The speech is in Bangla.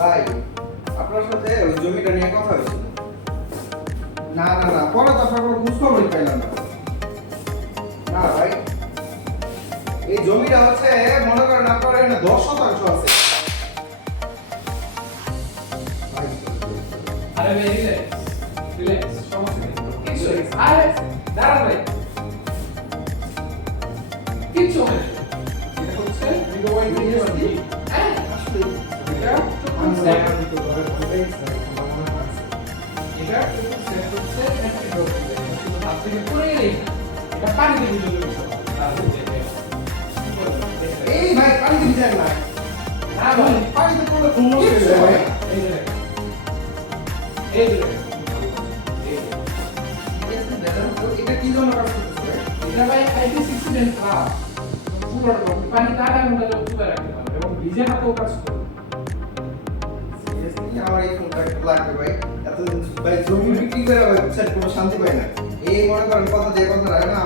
ভাই আপনার সাথে ওই জমিটা নিয়ে কথা হয়েছিল। না পরে তো আপনার কোনো খোঁজখবরই পাইলাম না। না ভাই, এই জমিটা হচ্ছে মনে করেন আপনার এখানে 10% আছে। ভাই, আরে ভাই রিল্যাক্স সমস্যা নেই কিছু নেই। আরে দাঁড়ান ভাই কিছু হয় না। এটা হচ্ছে রিকভারি ইউনিভার্সিটি। হ্যাঁ আসলে এটা আমি সেট জানি তো তবে কোনটাই স্যার সম্ভাবনা আছে। এটা সেট হচ্ছে একটা ডকুমেন্ট শুধু হাত থেকে পড়ে গেলেই না এটা পানিতে ভিজে যাবে আর হচ্ছে এই ভাই পানি দিতে দেন না। না ভাই পানিতে পড়লে খুব নষ্ট হয়ে যায় ভাই। এই যে দেখেন। এই যে দেখেন। এটা কি জন্য কাজ করতেছে ভাই? এটা ভাই IP60 ক্লাস পুরোটা পানি আধা ঘন্টা জল চুলে রাখতে পারবে এবং ভিজে হাতেও কাজ করবে। সিরিয়াসলি আমার এই ফোনটা লাগবে ভাই। এতদিন ভাই জমি বিক্রি করে ভাই বুঝছেন কোনো শান্তি পাই না। এই মনে করেন কথা যে কথা রাখে না